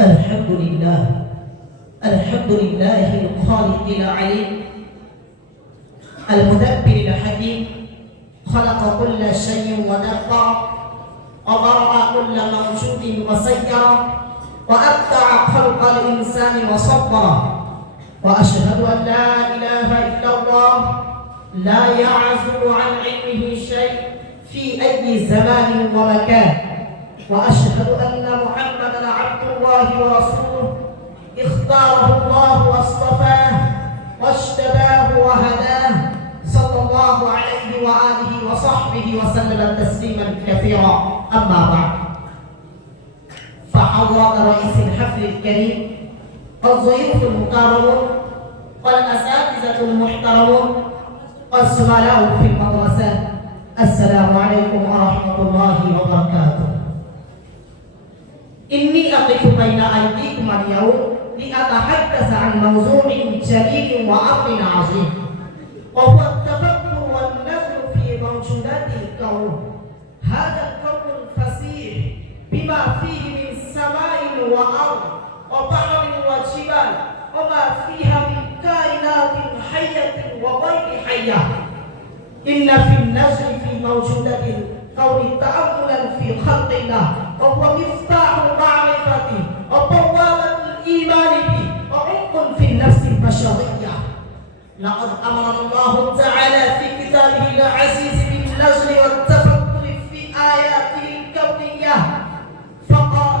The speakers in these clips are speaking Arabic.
الحمد لله الخالق العليم المدبر الحكيم خلق كل شيء ودبر وبرأ كل موجود وسير وأبدع خلق الإنسان وصبر وأشهد أن لا إله إلا الله لا يعزب عن علمه شيء في أي زمان ومكان وأشهد أن محمدا عبد الله ورسوله اختاره الله واصطفاه واجتباه وهداه صلى الله عليه وآله وصحبه وسلم تسليما كثيرا. أما بعد، فحضرات رئيس الحفل الكريم والضيوف المكرمون والأساتذة المحترمون والزملاء في المدرسة، السلام عليكم ورحمة الله وبركاته. إني أقف بين أيديكم اليوم لأتحدث عن موضوع جليل وأمر عظيم، وهو التفكر والنظر في موجودات الكون. هذا الكون الفسيح بما فيه من سماء وأرض وبحر وجبال وما فيها من كائنات حية وغير حية. إن في النظر في موجودات الكون تأملا في خلق الله، وهو مفتاح المعرفة وبوابة الإيمان به وعمق في النفس البشرية. لقد أمرنا الله تعالى في كتابه العزيز بالنظر والتفكر في آياته الكونية، فقال: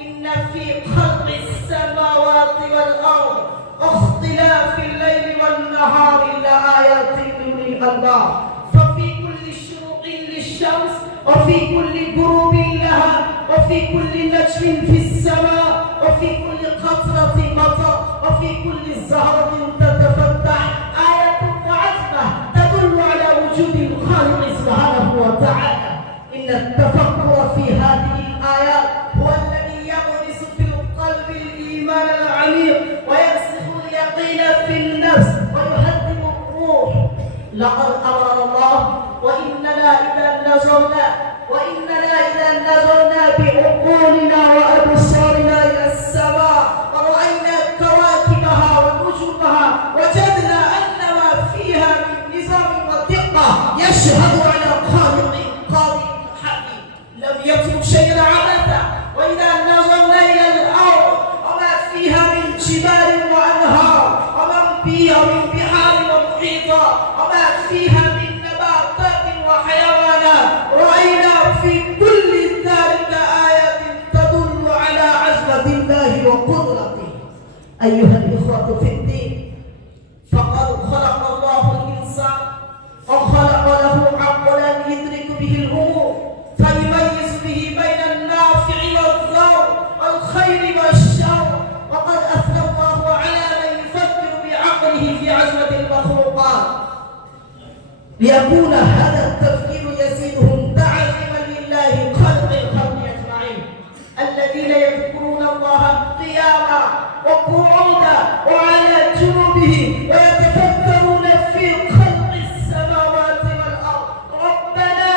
إن في خلق السماوات والأرض واختلاف الليل والنهار لآيات لأولي الألباب. ففي كل شروق للشمس وفي كل غروب لها وفي كل نجم في السماء وفي كل قطرة مطر وفي كل زهرة تتفتح آية عظمى تدل على وجود الخالق سبحانه وتعالى. إن التفكر في هذه الآيات هو الذي يغرس في القلب الإيمان العميق ويرسخ اليقين في النفس ويهذب الروح. لقد أمرنا الله وإننا إذا نظرنا بعقولنا وأبصارنا إلى السماء ورأينا كواكبها ونجومها وجدنا أن ما فيها من نظام ودقة يشهد على خالق قادر حكيم لم يترك شيئا عبثا. وإذا نظرنا إلى الأرض وما فيها من جبال وأنهار وما فيها من بحار ومحيطات وما فيها من نباتات وحيوانات رأينا في كل ذلك آيات تدل على عظمة الله وقدرته. أيها الإخوة في الدين، فقد خلق الله الإنسان وخلق له عقلا يدرك به الأمور فيميز به بين النافع والضار والخير والشر. وقد أثنى الله على من يفكر بعقله في عظمة المخلوقات ليكون هذا التفكير يزيدهم تعظيما لله خلق الخلق أجمعين الذين يذكرون الله قياما وقعودا وعلى جنوبهم ويتفكرون في خلق السماوات والأرض. ربنا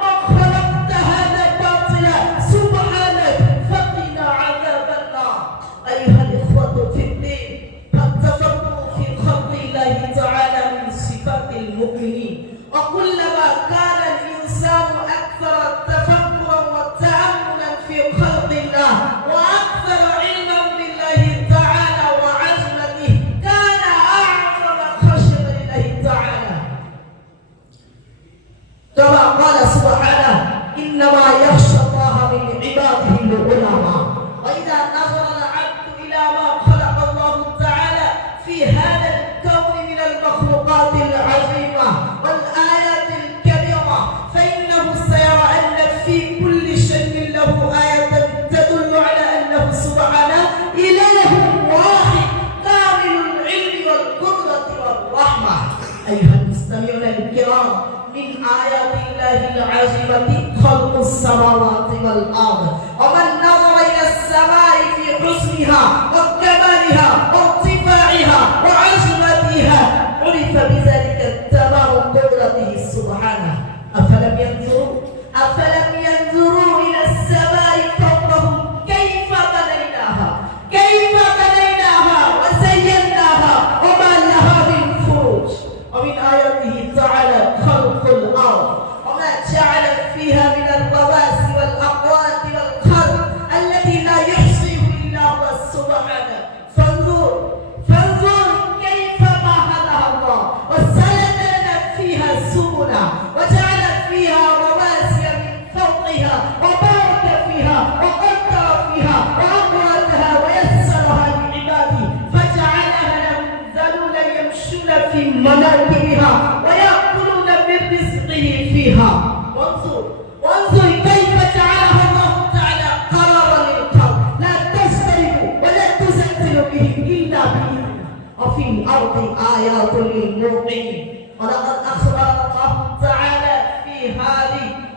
ما خلقت هذا باطلا سبحانك فقنا عذاب النار. أيها الإخوة في الدين، التفكر في خلق الله تعالى من صفات المؤمنين، وكلما كان الإنسان أكثر تفكرا وتأملا في خلق الله وأكثر علما بالله تعالى وعظمته كان أعظم خشية لله تعالى. كما قال سبحانه: إنما يخشى الله من عباده العلماء. وإذا نظر العبد إلى ما خلق الله تعالى في هذا الكون من المخلوقات العظيمة والآيات الكبيرة فإنه سيرى أن في كل شيء له آية تدل على أنه سبحانه إله واحد كامل العلم والقدرة والرحمة. أيها المستمعون الكرام، من آيات الله العظيمة خلق السماوات والأرض. ومن نظر إلى السماء في حسنها وكمالها وارتفاعها وعظمتها عرف بذلك تمام قدرته سبحانه. أفلم ينظروا إلى السماء فوقهم كيف بنيناها فيها وانظر كيف جعلها الله تعالى قرارا للقوم لا تسترب ولا تزلزل بهم إلا بإذنه وفي الأرض آيات للموقنين ولقد أخبر الله تعالى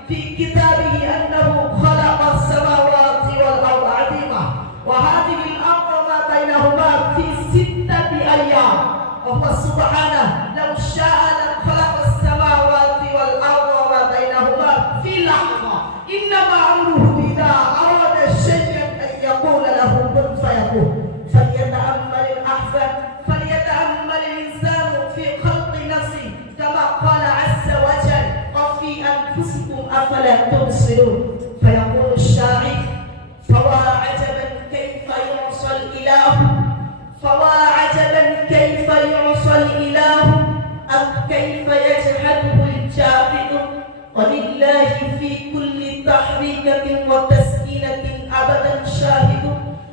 في كتابه أنه خلق السماوات والأرض عظيمة وهذه الأرض ما بينهما في 6 أيام وهو سبحانه لو شاء لخلق السماوات والأرض وما بينهما في لحظة إنما أمره إذا أراد شيئا أن يقول له كن فيكون فليتأمل الإنسان في خلق نفسه كما قال عز وجل وفي أنفسكم أفلا تبصرون فيقول الشاعر فوا عجبا كيف يعصى الإله أم كيف يجحده الجاحد ولله في كل تحريكة وتسكينة أبدا شاهد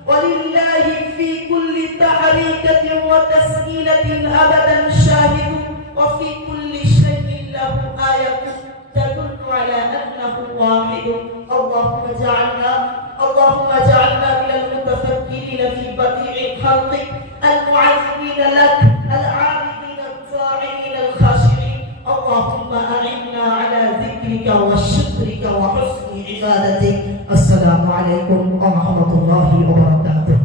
ولله في كل تحريكة وتسكينة أبدا شاهد وفي كل شيء له آية تدل على أنه واحد اللهم اجعلنا من المتفكرين في بديع خلقك المعذبين لك العابدين الطاعين الخاشعين اللهم أعنا على ذكرك وشكرك وحسن عبادتك. السلام عليكم ورحمة الله وبركاته.